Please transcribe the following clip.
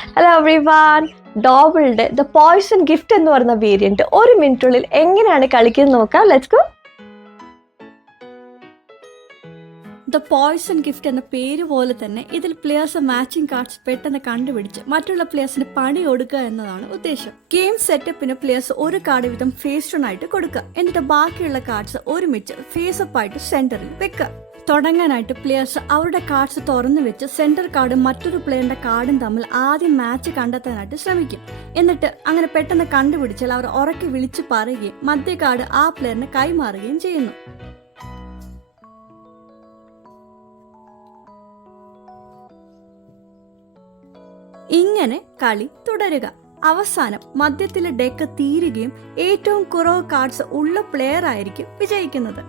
Hello everyone. ഡോബിളുടെ the poison gift എന്ന് പറയുന്ന വേരിയന്റ് 1 മിനിറ്റുള്ളിൽ എങ്ങനെയാണ് കളിക്കുന്നത് നോക്കാം. Let's go. The poison gift എന്ന പേര് പോലെ തന്നെ ഇതിൽ പ്ലെയേഴ്സ് മാച്ചിങ് കാർഡ്സ് പെട്ടെന്ന് കണ്ടുപിടിച്ച് മറ്റുള്ള പ്ലെയേഴ്സിന് പണി കൊടുക്കുക എന്നതാണ് ഉദ്ദേശം. ഗെയിം സെറ്റപ്പിന് പ്ലെയേഴ്സ് ഒരു കാർഡ് വീതം ഫേസ് ടൺ ആയിട്ട് കൊടുക്കുക. എന്നിട്ട് ബാക്കിയുള്ള കാർഡ്സ് ഒരുമിച്ച് ഫേസ് അപ്പ് ആയിട്ട് സെന്ററിൽ വെക്കുക. തുടങ്ങാനായിട്ട് പ്ലെയേഴ്സ് അവരുടെ കാർഡ്സ് തുറന്നു വെച്ച് സെന്റർ കാർഡും മറ്റൊരു പ്ലെയറിന്റെ കാർഡും തമ്മിൽ ആദ്യം മാച്ച് കണ്ടെത്താനായിട്ട് ശ്രമിക്കും. എന്നിട്ട് അങ്ങനെ പെട്ടെന്ന് കണ്ടുപിടിച്ചാൽ അവർ ഉറക്കെ വിളിച്ചു പറയുകയും മധ്യ കാർഡ് ആ പ്ലെയറിന് കൈമാറുകയും ചെയ്യുന്നു. ഇങ്ങനെ കളി തുടരുക. അവസാനം മധ്യത്തിലെ ഡെക്ക് തീരുകയും ഏറ്റവും കുറവ് കാർഡ്സ് ഉള്ള പ്ലെയർ ആയിരിക്കും വിജയിക്കുന്നത്.